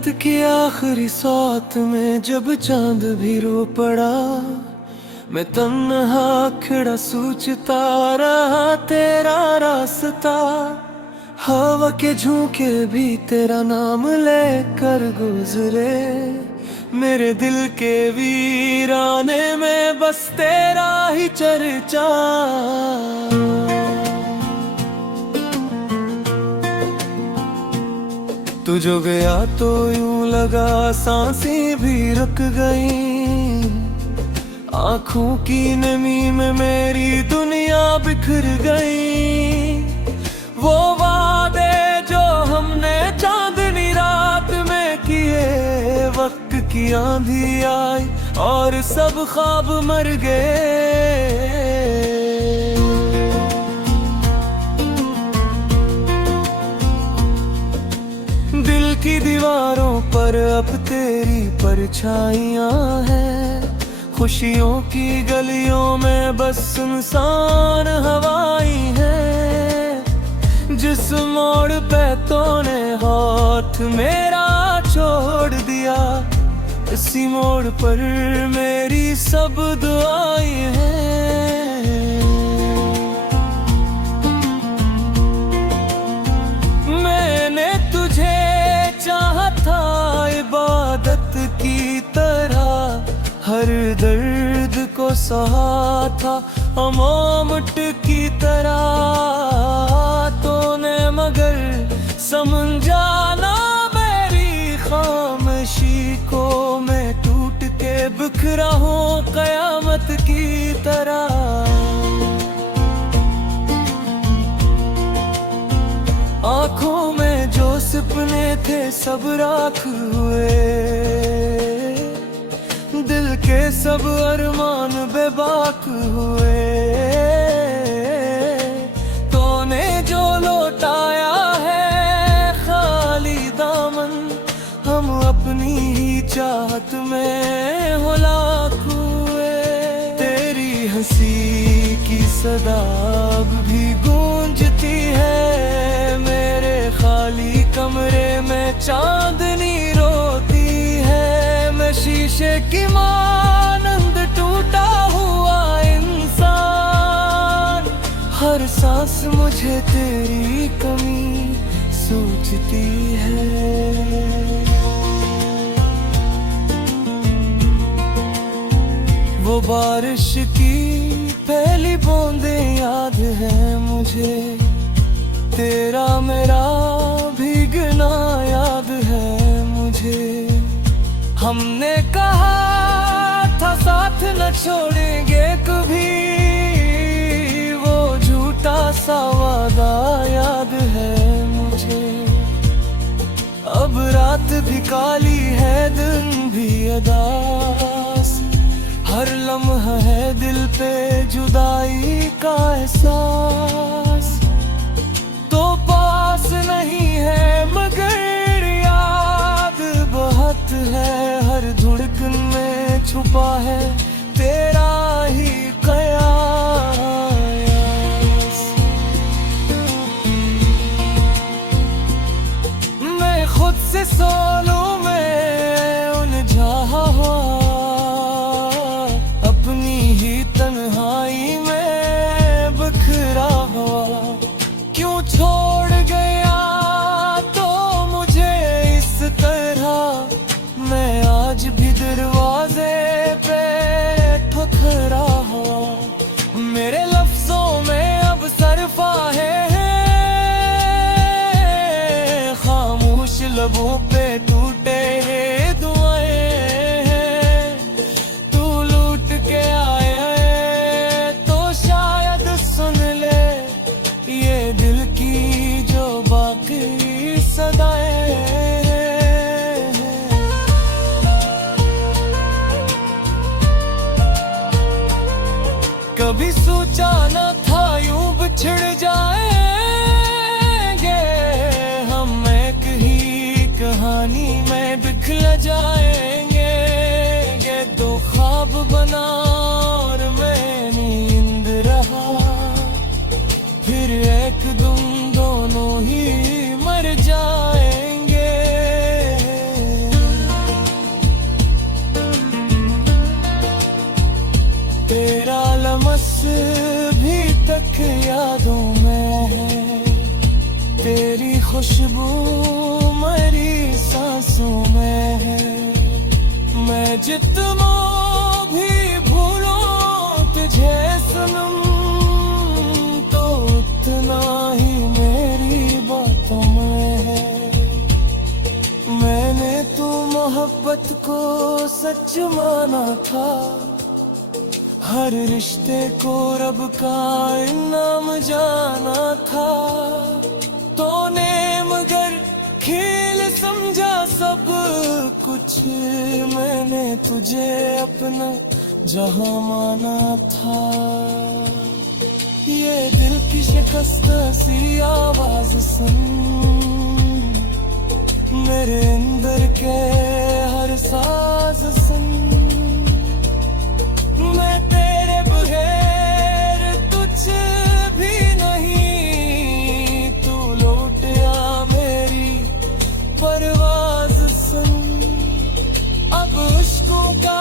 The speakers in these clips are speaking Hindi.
रात की आखिरी सौत में जब चांद भी रो पड़ा, मैं तन्हा खड़ा सोचता रहा तेरा रास्ता। हवा के झोंके भी तेरा नाम लेकर गुजरे, मेरे दिल के वीराने में बस तेरा ही चर्चा। तू जो गया तो यूं लगा सांसें भी रुक गई, आंखों की नमी में मेरी दुनिया बिखर गई। वो वादे जो हमने चांदनी रात में किए, वक्त की आंधी आई और सब ख्वाब मर गए। दिल की दीवारों पर अब तेरी परछाइयां हैं, खुशियों की गलियों में बस सुनसान हवाएं हैं। जिस मोड़ पे तूने हाथ मेरा छोड़ दिया, इसी मोड़ पर मेरी सब दुआएं हैं। मैंने तुझे चाहा था इबादत की तरह, हर दर्द को सहा था अमोमट की तरह। तूने मगर समझा ना मेरी खामोशी को, मैं टूट के बिखरा हूँ कयामत की तरह। आँखों में जो सपने थे सब राख हुए, दिल के सब अरमान बेबाक हुए। तूने जो लौटाया है खाली दामन, हम अपनी ही चाहत में हलाक हुए। तेरी हंसी की सदा भी गूंजती है, मेरे खाली कमरे में चांदनी रोती है। मैं शीशे की मानंद टूटा हुआ इंसान, हर सांस मुझे तेरी कमी सूझती है। वो बारिश की पहली बूंदें याद है मुझे, तेरा मेरा भीगना याद है मुझे। हमने कहा था साथ न छोड़ेंगे कभी, वो झूठा सा वादा याद है मुझे। अब रात भी काली है दिन भी अदास, हर लम्हा है दिल पे जुदाई का एहसास। तो पास नहीं है मगर याद बहुत है, हर धड़कन में छुपा है तेरा ही कयास। मैं खुद से सोलूं मैं उलझा हुआ, अपनी ही तन्हाई में बिखरा हुआ। क्यों छोड़ गया तो मुझे इस तरह, मैं आज भी दरवाजे पे ठुकरा हुआ। मेरे लफ्जों में अब सरफा है, खामोश लबों पे टूटे दुआएं हैं। तू लूट के आए तो शायद सुन ले ये दिल की जो बाकी सदाएं हैं। कभी सोचा न था यूं बिछड़ जाएंगे हम, एक ही कहानी में बिखर जाएंगे। ये दो ख्वाब बना और मैं नींद रहा, फिर एक तुम दोनों ही मर जाएंगे। तक यादों में है तेरी खुशबू मेरी सांसों में है। मैं जितना भी भूलूं तुझे सनम तो उतना ही मेरी बातों में है। मैंने तो मोहब्बत को सच माना था, हर रिश्ते को रब का इनाम जाना था। तूने मगर खेल समझा सब कुछ, मैंने तुझे अपना जहां माना था। ये दिल की शिकस्त सी आवाज सुन, मेरे अंदर के हर साज सुन। मैं तेरे बगैर कुछ भी नहीं, तू लौट आ मेरी परवाज सुन। अब इश्कों का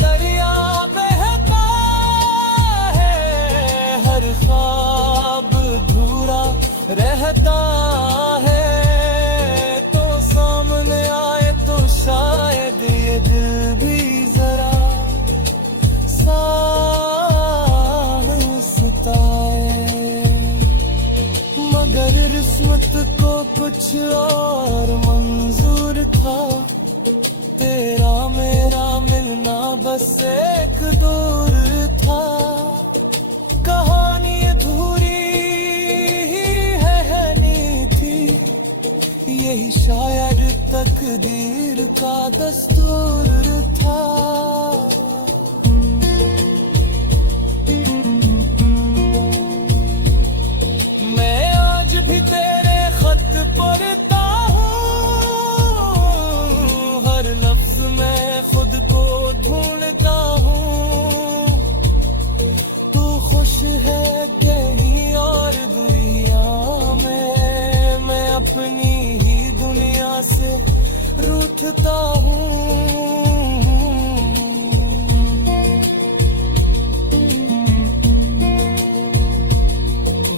दरिया बहता है, हर ख्वाब अधूरा रहता है। तो सामने आए तो शायद ये दिल भी जरा मगर किस्मत को कुछ और मंजूर था। तेरा मेरा मिलना बस एक दूर था। कहानी अधूरी है नहीं थी, यही शायद तकदीर का दस्तूर था। पढ़ता हूँ हर लफ्ज में खुद को ढूंढता हूँ। तू खुश है कहीं और दुनिया में, मैं अपनी ही दुनिया से रूठता हूँ।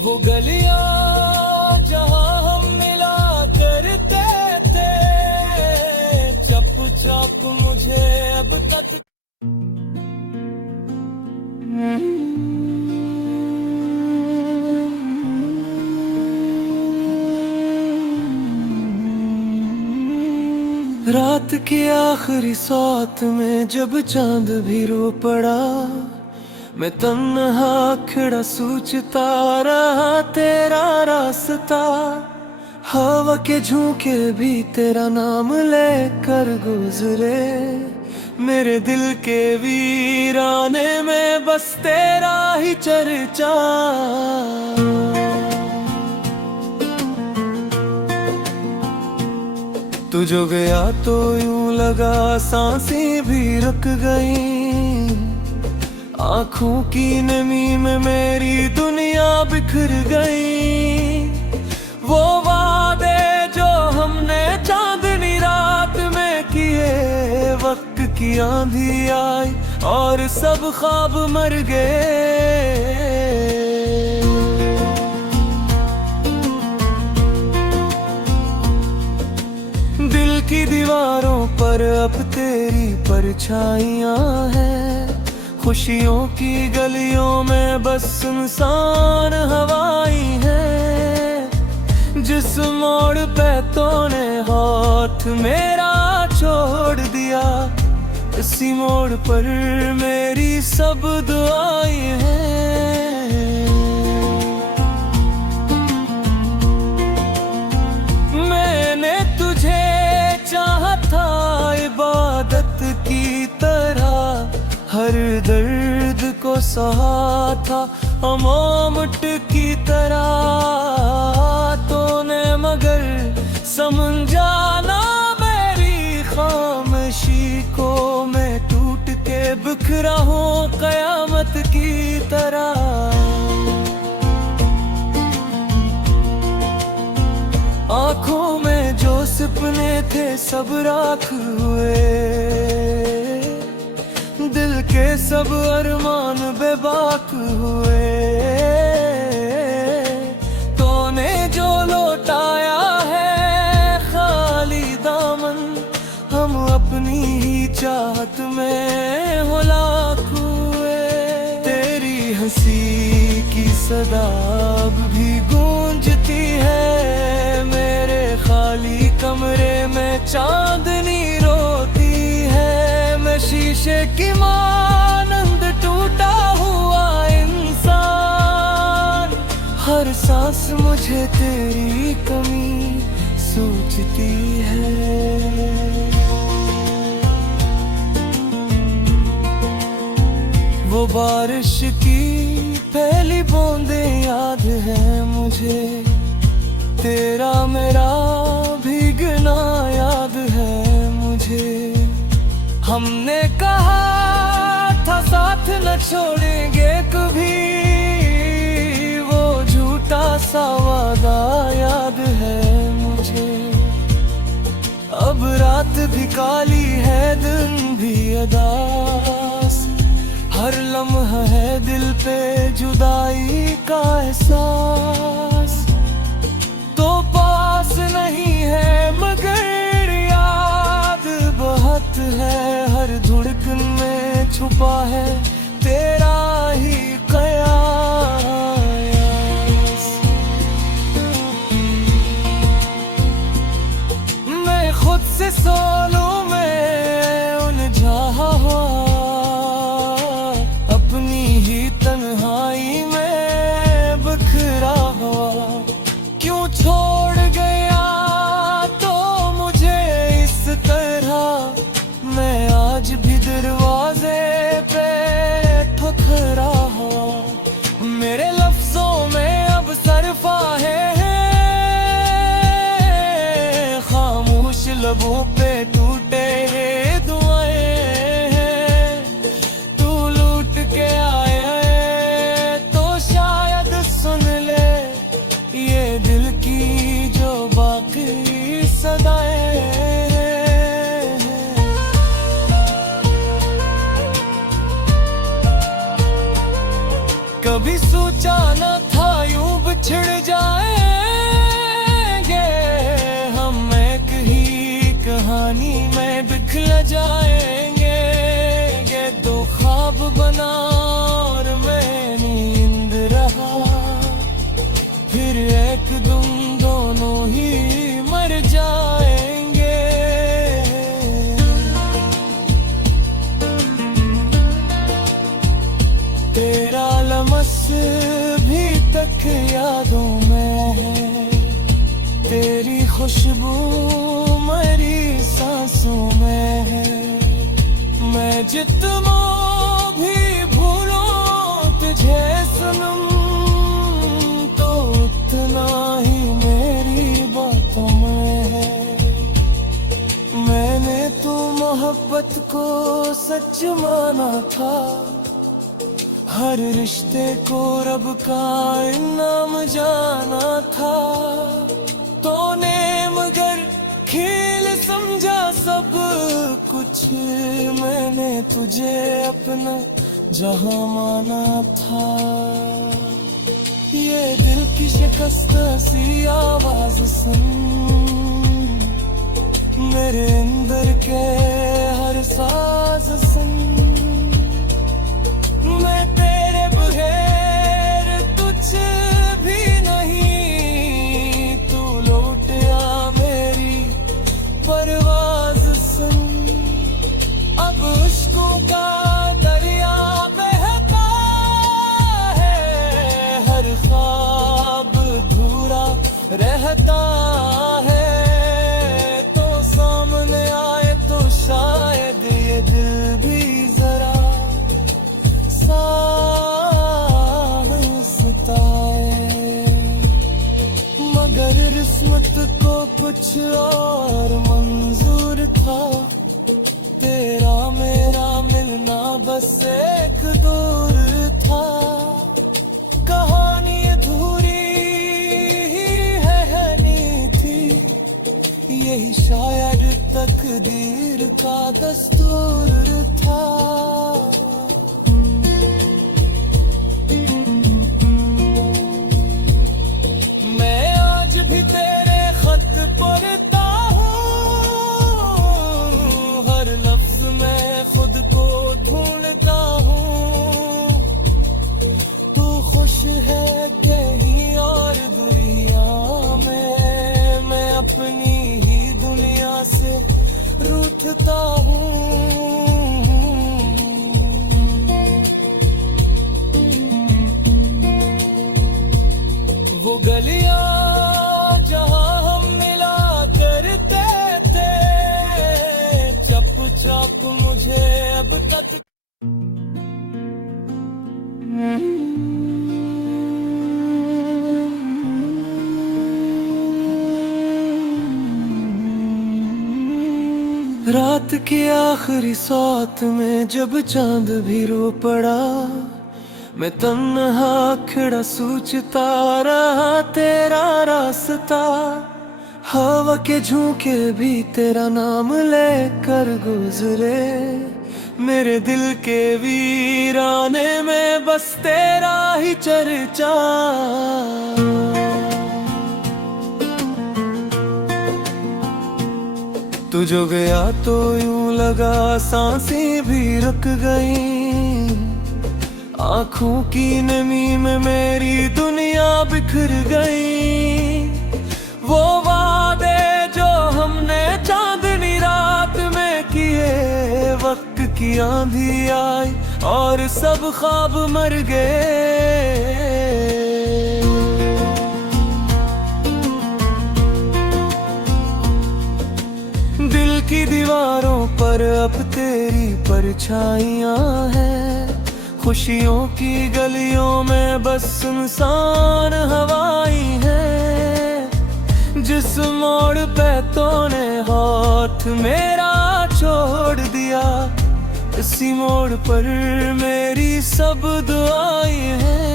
वो गलियां चाप मुझे अब तक रात की आखिरी सौत में जब चांद भी रो पड़ा, मैं तन्हा खड़ा सोचता रहा तेरा रास्ता। हवा के झोंके भी तेरा नाम लेकर गुजरे, मेरे दिल के वीराने में बस तेरा ही चर्चा। तू जो गया तो यूं लगा सांसें भी रुक गई। आंखों की नमी में मेरी दुनिया बिखर गई। वो वादे जो हमने चांदनी रात में किए, वक्त की आंधी आई और सब ख्वाब मर गए। दिल की दीवारों पर अब तेरी परछाइयां हैं। खुशियों की गलियों में बस सुनसान हवाएं हैं। जिस मोड़ पे तूने हाथ मेरा छोड़ दिया, इसी मोड़ पर मेरी सब दुआएं हैं। मैंने तुझे चाहा था इबादत की तरह, हर दर्द को सहा था अमामट की तरह। तूने मगर समझा ना मेरी खामोशी को, मैं टूट के बिखरा हूँ कयामत की तरह। आँखों में जो सपने थे सब राख हुए, दिल के सब अरमान बेबाक हुए। में हो लाख हुए, तेरी हंसी की सदा अब भी गूंजती है। मेरे खाली कमरे में चांदनी रोती है। मैं शीशे की मानंद टूटा हुआ इंसान, हर सांस मुझे तेरी कमी सूझती है। वो बारिश की पहली बूंदें याद है मुझे, तेरा मेरा भीगना याद है मुझे। हमने कहा था साथ न छोड़ेंगे कभी, वो झूठा सा वादा याद है मुझे। अब रात भी काली है, दिन भी अदास, हर लम्हा है दिल पे जुदाई का एहसास। तो पास नहीं है मगर याद बहुत है, हर धड़कन में छुपा है तेरा ही कयास। मैं खुद से सोलूं मैं उलझा हुआ, अपनी ही तन्हाई में बिखरा हुआ। क्यों छोड़ गया तो मुझे इस तरह, मैं आज भी दरवाजे पे ठुकरा हुआ। मेरे लफ्जों में अब सरफा है, खामोश लबों पे टूटे दुआएं हैं। तू लूट के आए तो शायद सुन ले ये दिल की जो बाकी सदाएं हैं। कभी सोचा न था यूं बिछड़ जाएंगे हम, एक ही कहानी में बिखर जाएंगे। ये दो ख्वाब बना और मैं नींद रहा, फिर एक तुम दोनों ही मर जाएंगे। तेरा लमस भी तक यादों में है, तेरी खुशबू मेरी सांसों में है। मैं जितना भी भूलूं तुझे सनम, तो उतना ही मेरी बातों में है। मैंने तो मोहब्बत को सच माना था, हर रिश्ते को रब का इनाम जाना था। तूने मगर खेल समझा सब कुछ, मैंने तुझे अपना जहां माना था। ये दिल की शिकस्त सी आवाज सुन, मेरे अंदर के हर साज सुन। मैं तेरे बगैर कुछ भी नहीं, तू लौट आ मेरी परवाज सुन। अब इश्कों का दरिया बहता है, हर ख्वाब अधूरा रहता है। तो सामने आए तो शायद ये दिल भी जरा सांसता है, मगर किस्मत को कुछ और मंजूर था। तेरा मेरा मिलना बस एक दूर था, कहानी अधूरी है थी। यही शायद तकदीर का दस्तूर था। मैं आज भी तेरे खत पढ़ता हूँ, ढूंढता हूँ। वो गलियां जहाँ हम मिला करते थे, चप चाप मुझे अब तक। रात की आखिरी सौत में जब चांद भी रो पड़ा, मैं तन्हा खड़ा सोचता रहा तेरा रास्ता। हवा के झोंके भी तेरा नाम लेकर गुजरे, मेरे दिल के वीराने में बस तेरा ही चर्चा। तू जो गया तो यूं लगा सांसें भी रुक गई, आँखों की नमी में मेरी दुनिया बिखर गई। वो वादे जो हमने चांदनी रात में किए, वक्त की आंधी आई और सब ख्वाब मर गए। दिल की दीवारों पर अब तेरी परछाइयाँ हैं, खुशियों की गलियों में बस सुनसान हवाई है। जिस मोड़ पे तूने हाथ मेरा छोड़ दिया, इसी मोड़ पर मेरी सब दुआएं हैं।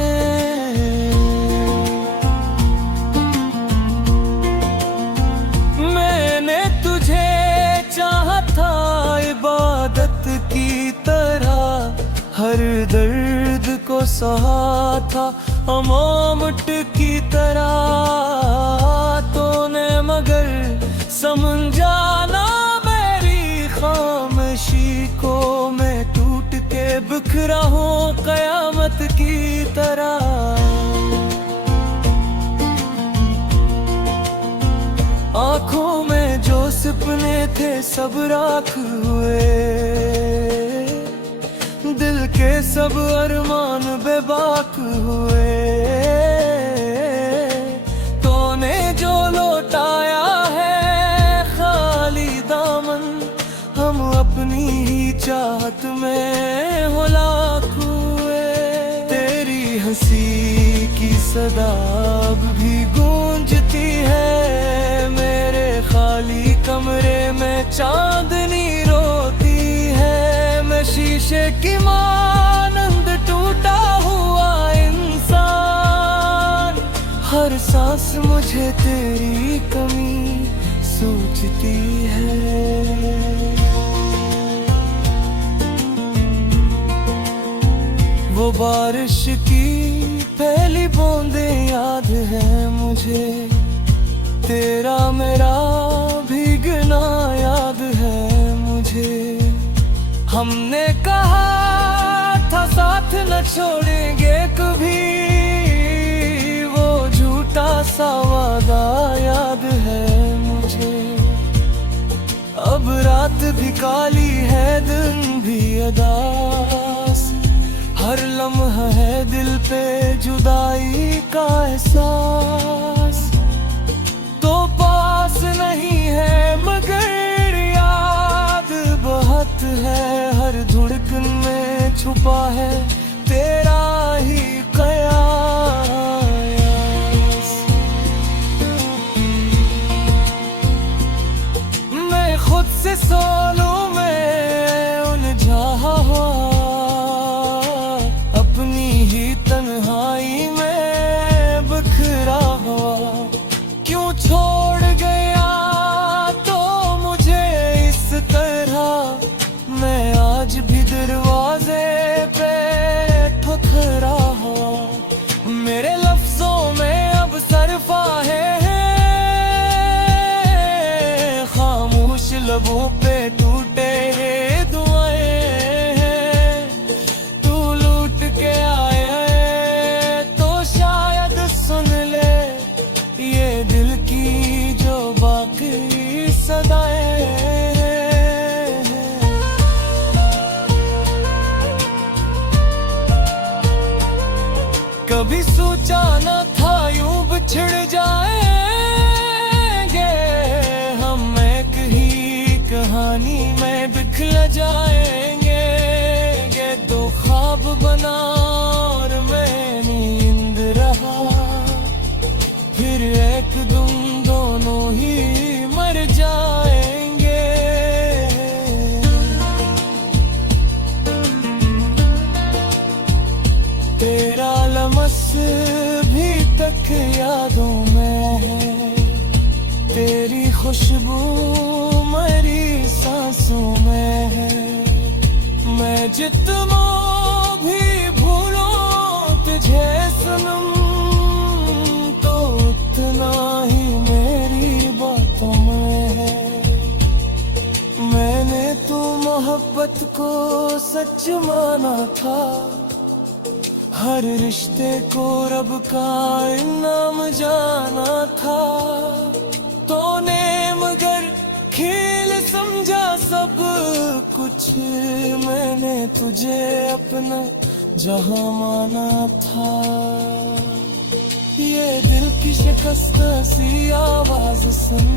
मैंने तुझे चाहा था इबादत की तरह, हर दर्द को सहा था अमामट की तरह। तूने मगर समझा ना मेरी खामोशी को, मैं टूट के बिखरा हूँ कयामत की तरह। आँखों में जो सपने थे सब राख हुए, दिल के सब अरमान बेबाक हुए। तूने जो लौटाया है खाली दामन, हम अपनी ही चाहत में हो लाख हुए। तेरी हंसी की सदा अब भी गूंजती है, मेरे खाली कमरे में चांदनी रोती है। मैं शीशे की मानंद टूटा हुआ इंसान, हर सांस मुझे तेरी कमी सूझती है। वो बारिश की पहली बूंदें याद है मुझे, तेरा मेरा भीगना याद है मुझे। हमने कहा था साथ न छोड़ेंगे कभी, वो झूठा सा वादा याद है मुझे। अब रात भी काली है दिन भी अदास, हर लम्हा है दिल पे जुदाई का एहसास। तो पास नहीं है मगर याद बहुत है, हर धड़कन में छुपा है तेरा ही कयास। मैं खुद से सोलूं मैं उलझा हुआ, अपनी ही तन्हाई में बिखरा हुआ। क्यों छोड़ गया तो मुझे इस तरह, मैं आज भी दरवाजे पे कभी सोचा न था यूं बिछड़ जाएंगे हम, एक ही कहानी में बिखर जाएंगे। ये दो ख्वाब बना और मैं नींद रहा, फिर एक दिन दोनों ही मर जाएंगे। तेरा लमस भी तक यादों में है, तेरी खुशबू मेरी सांसों में है। मैं जितना भी भूलूं तुझे सनम, तो उतना ही मेरी बातों में है। मैंने तो मोहब्बत को सच माना था, हर रिश्ते को रब का इनाम जाना था। तूने मगर खेल समझा सब कुछ, मैंने तुझे अपना जहां माना था। ये दिल की शिकस्त सी आवाज सुन,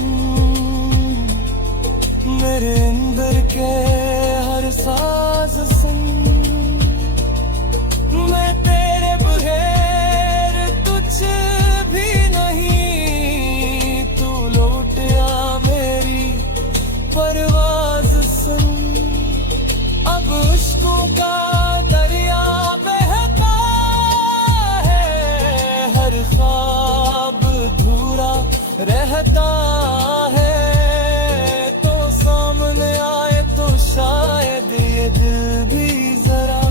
मेरे अंदर के हर साज सुन। मैं तेरे बगैर कुछ भी नहीं, तू लौट आ मेरी परवाज सुन। अब इश्कों का दरिया बहता है, हर ख्वाब अधूरा रहता है। तो सामने आए तो शायद ये दिल भी जरा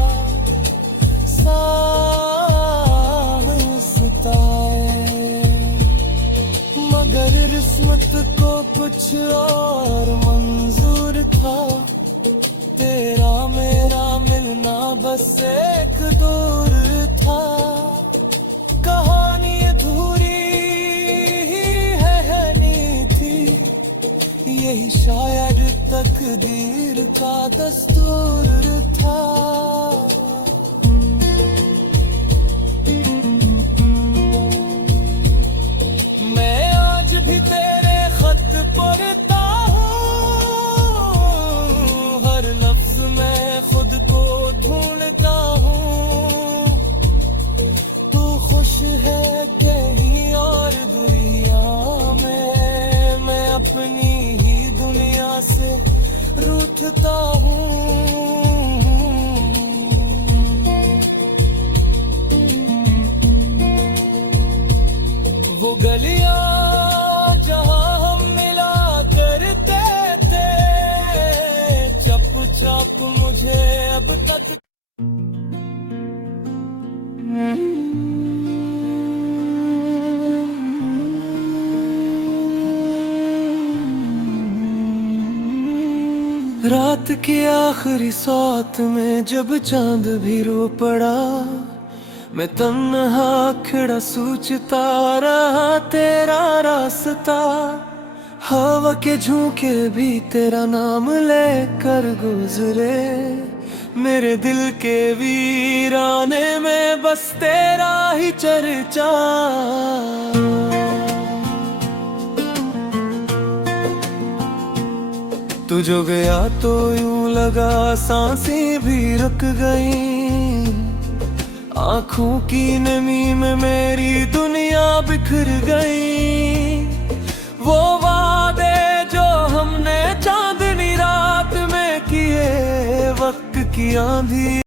सांसता है, मगर किस्मत को कुछ और मंजूर था। तेरा मेरा मिलना बस एक दूर था, कहानी अधूरी है थी, यही शायद तकदीर का दस्तूर था। मैं आज भी तेरे खत पढ़ता हूँ, हर लफ्ज में खुद को ढूंढता हूँ। तू खुश है कहीं और दुनिया में, मैं अपनी ही दुनिया से रूठता हूँ। वो गलियां जहां हम मिला करते थे, चप चप मुझे अब तक। रात की आखिरी सौत में जब चांद भी रो पड़ा, मैं तन्हा खड़ा सोचता रहा तेरा रास्ता। हवा के झोंके भी तेरा नाम लेकर गुजरे, मेरे दिल के वीराने में बस तेरा ही चर्चा। तू जो गया तो यूं लगा सांसें भी रुक गई, आँखों की नमी में मेरी दुनिया बिखर गई। वो वादे जो हमने चांदनी रात में किए, वक्त की आंधी